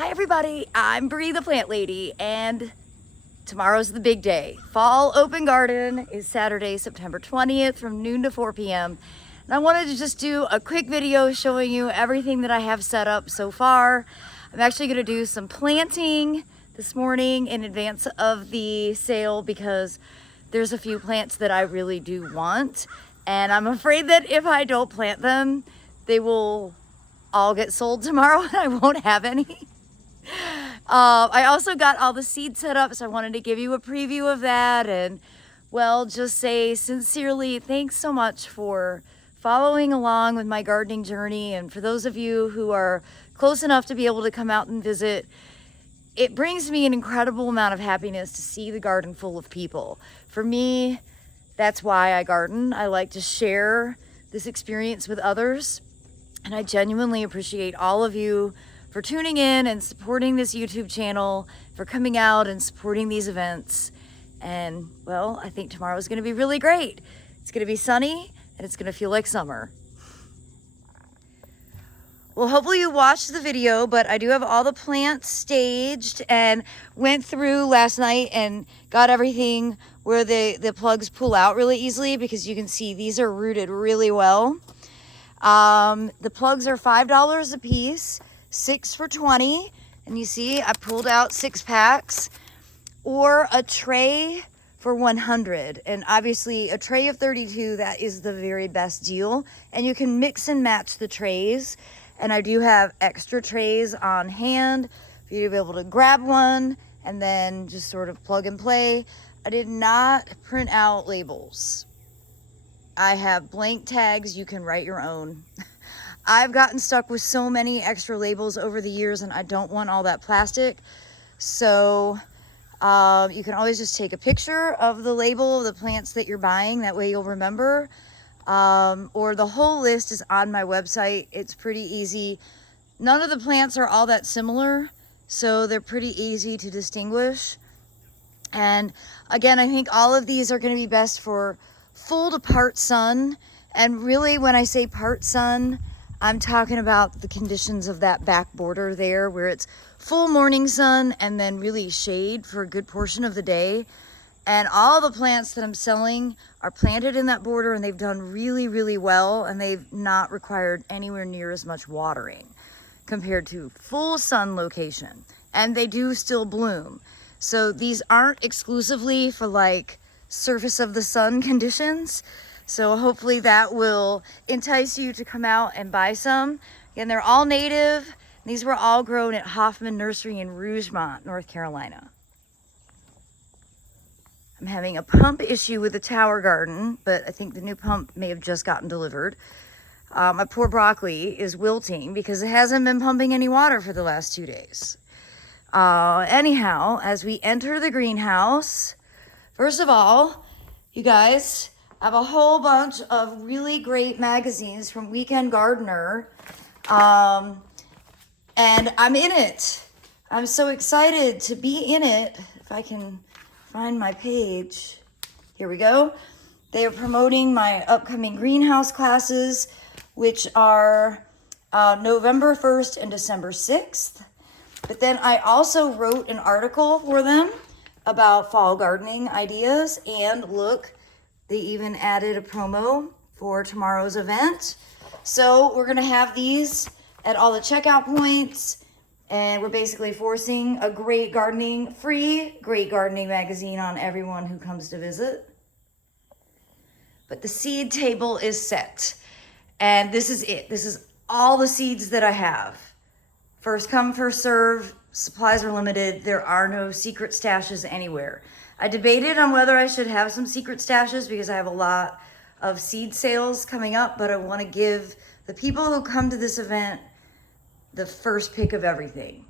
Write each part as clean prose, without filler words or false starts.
Hi everybody, I'm Bree the Plant Lady, and tomorrow's the big day. Fall Open Garden is Saturday, September 20th from noon to 4 p.m. And I wanted to just do a quick video showing you everything that I have set up so far. I'm actually gonna do some planting this morning in advance of the sale because there's a few plants that I really do want. And I'm afraid that if I don't plant them, they will all get sold tomorrow and I won't have any. I also got all the seeds set up, so I wanted to give you a preview of that and, well, just say sincerely thanks so much for following along with my gardening journey. And for those of you who are close enough to be able to come out and visit, it brings me an incredible amount of happiness to see the garden full of people. For me, that's why I garden. I like to share this experience with others, and I genuinely appreciate all of you for tuning in and supporting this YouTube channel, for coming out and supporting these events. And well, I think tomorrow is gonna be really great. It's gonna be sunny and it's gonna feel like summer. Well, hopefully you watched the video, but I do have all the plants staged and went through last night and got everything where the plugs pull out really easily, because you can see these are rooted really well. The plugs are $5 a piece. 6 for $20, and you see I pulled out 6 packs, or a tray for $100. And obviously a tray of 32, that is the very best deal, and you can mix and match the trays. And I do have extra trays on hand for you to be able to grab one and then just sort of plug and play. I did not print out labels. I have blank tags. You can write your own. I've gotten stuck with so many extra labels over the years, and I don't want all that plastic. So you can always just take a picture of the label of the plants that you're buying. That way you'll remember. Or the whole list is on my website. It's pretty easy. None of the plants are all that similar, so they're pretty easy to distinguish. And again, I think all of these are going to be best for full to part sun. And really, when I say part sun, I'm talking about the conditions of that back border there, where it's full morning sun and then really shade for a good portion of the day. And all the plants that I'm selling are planted in that border, and they've done really, really well, and they've not required anywhere near as much watering compared to full sun location. And they do still bloom. So these aren't exclusively for like surface of the sun conditions. So hopefully that will entice you to come out and buy some. Again, they're all native. These were all grown at Hoffman Nursery in Rougemont, North Carolina. I'm having a pump issue with the tower garden, but I think the new pump may have just gotten delivered. My poor broccoli is wilting because it hasn't been pumping any water for the last 2 days. Anyhow, as we enter the greenhouse, first of all, you guys, I have a whole bunch of really great magazines from Weekend Gardener, and I'm in it. I'm so excited to be in it. If I can find my page. Here we go. They are promoting my upcoming greenhouse classes, which are November 1st and December 6th. But then I also wrote an article for them about fall gardening ideas, and look, they even added a promo for tomorrow's event. So we're gonna have these at all the checkout points, and we're basically forcing a free great gardening magazine on everyone who comes to visit. But the seed table is set, and this is it. This is all the seeds that I have. First come, first serve. Supplies are limited. There are no secret stashes anywhere. I debated on whether I should have some secret stashes because I have a lot of seed sales coming up, but I want to give the people who come to this event the first pick of everything.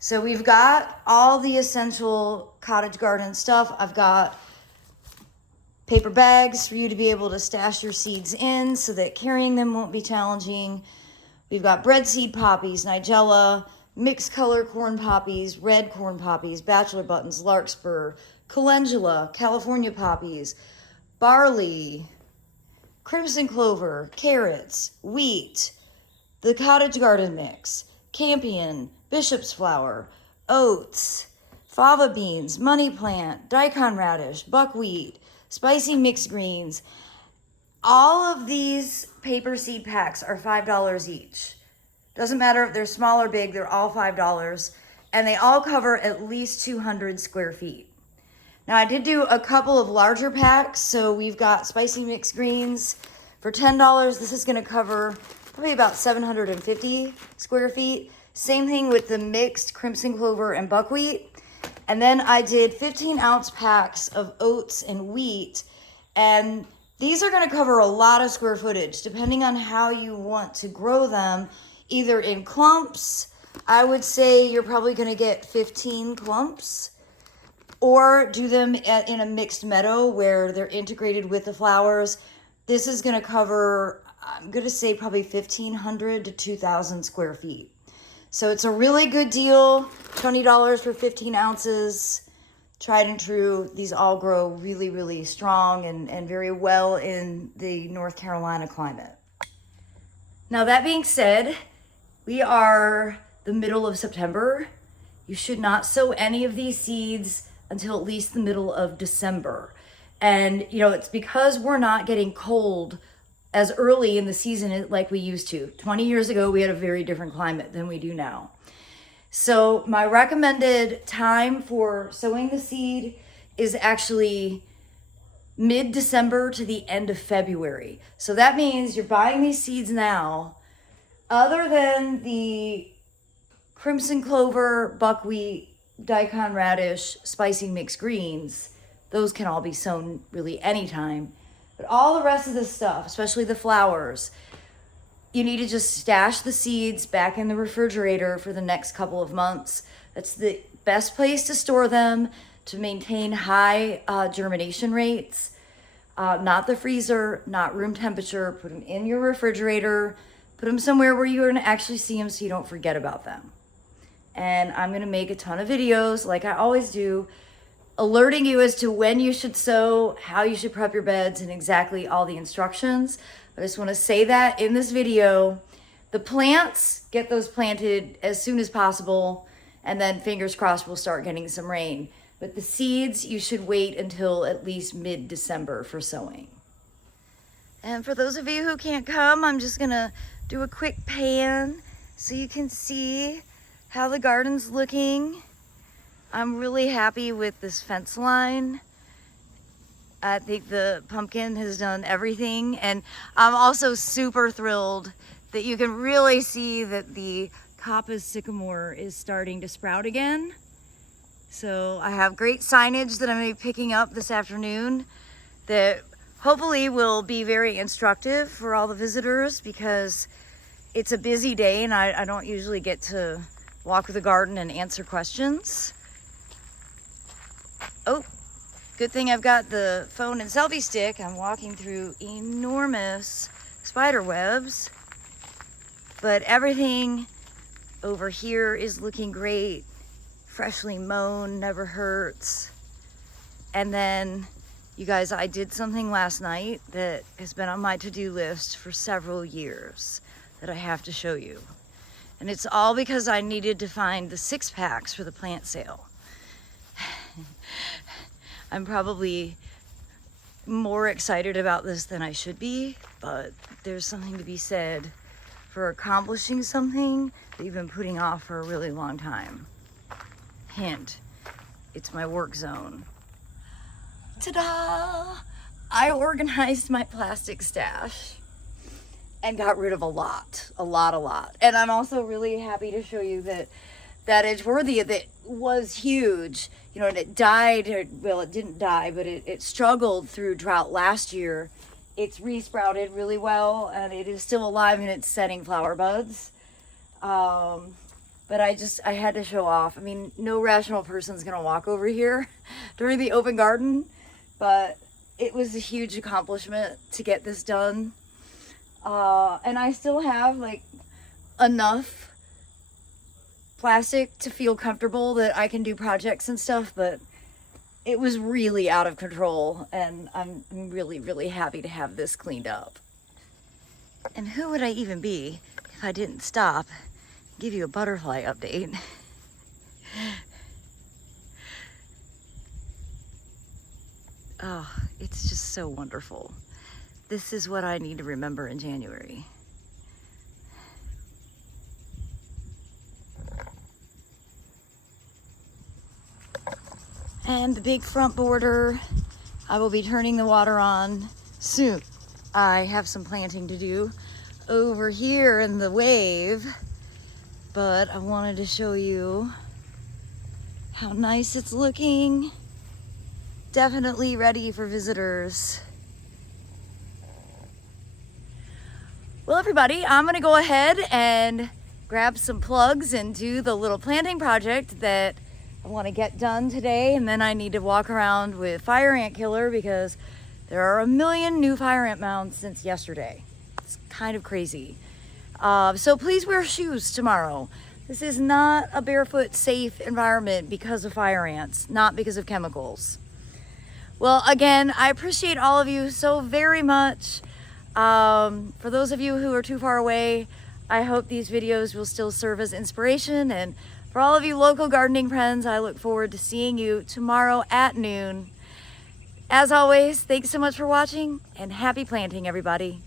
So we've got all the essential cottage garden stuff. I've got paper bags for you to be able to stash your seeds in so that carrying them won't be challenging. We've got bread seed poppies, nigella, mixed color corn poppies, red corn poppies, bachelor buttons, larkspur, calendula, California poppies, barley, crimson clover, carrots, wheat, the cottage garden mix, campion, bishop's flower, oats, fava beans, money plant, daikon radish, buckwheat, spicy mixed greens. All of these paper seed packs are $5 each. Doesn't matter if they're small or big, they're all $5. And they all cover at least 200 square feet. Now I did do a couple of larger packs. So we've got spicy mixed greens for $10. This is gonna cover probably about 750 square feet. Same thing with the mixed crimson clover and buckwheat. And then I did 15-ounce packs of oats and wheat. And these are gonna cover a lot of square footage, depending on how you want to grow them, either in clumps. I would say you're probably gonna get 15 clumps, or do them in a mixed meadow where they're integrated with the flowers. This is gonna cover, I'm gonna say probably 1,500 to 2,000 square feet. So it's a really good deal, $20 for 15 ounces. Tried and true. These all grow really, really strong and very well in the North Carolina climate. Now that being said, we are the middle of September. You should not sow any of these seeds until at least the middle of December. And you know, it's because we're not getting cold as early in the season like we used to. 20 years ago, we had a very different climate than we do now. So my recommended time for sowing the seed is actually mid-December to the end of February. So that means you're buying these seeds now. Other than the crimson clover, buckwheat, daikon radish, spicy mixed greens, those can all be sown really anytime. But all the rest of this stuff, especially the flowers, you need to just stash the seeds back in the refrigerator for the next couple of months. That's the best place to store them to maintain high germination rates. Not the freezer, not room temperature. Put them in your refrigerator. Put them somewhere where you're gonna actually see them so you don't forget about them. And I'm gonna make a ton of videos, like I always do, alerting you as to when you should sow, how you should prep your beds, and exactly all the instructions. I just want to say that in this video, the plants, get those planted as soon as possible, and then fingers crossed we'll start getting some rain. But the seeds, you should wait until at least mid-December for sowing. And for those of you who can't come, I'm just gonna do a quick pan so you can see how the garden's looking. I'm really happy with this fence line. I think the pumpkin has done everything, and I'm also super thrilled that you can really see that the coppice sycamore is starting to sprout again. So I have great signage that I'm going to be picking up this afternoon that hopefully will be very instructive for all the visitors, because it's a busy day and I don't usually get to walk the garden and answer questions. Oh, good thing I've got the phone and selfie stick. I'm walking through enormous spider webs, but everything over here is looking great. Freshly mown, never hurts. And then, you guys, I did something last night that has been on my to-do list for several years that I have to show you. And it's all because I needed to find the 6-packs for the plant sale. I'm probably more excited about this than I should be, but there's something to be said for accomplishing something that you've been putting off for a really long time. Hint, it's my work zone. Ta-da! I organized my plastic stash and got rid of a lot. And I'm also really happy to show you that Edgeworthia that was huge, you know, and it died, well, it didn't die, but it struggled through drought last year. It's resprouted really well, and it is still alive, and it's setting flower buds. But I had to show off. I mean, no rational person's gonna walk over here during the open garden, but it was a huge accomplishment to get this done. And I still have like enough plastic to feel comfortable that I can do projects and stuff, but it was really out of control, and I'm really, really happy to have this cleaned up. And who would I even be if I didn't stop give you a butterfly update. Oh, it's just so wonderful. This is what I need to remember in January. And the big front border, I will be turning the water on soon. I have some planting to do over here in the wave, but I wanted to show you how nice it's looking. Definitely ready for visitors. Well, everybody, I'm gonna go ahead and grab some plugs and do the little planting project that I want to get done today, and then I need to walk around with fire ant killer because there are a million new fire ant mounds since yesterday. It's kind of crazy. So please wear shoes tomorrow. This is not a barefoot safe environment because of fire ants, not because of chemicals. Well, again, I appreciate all of you so very much. For those of you who are too far away, I hope these videos will still serve as inspiration, and for all of you local gardening friends, I look forward to seeing you tomorrow at noon. As always, thanks so much for watching, and happy planting, everybody.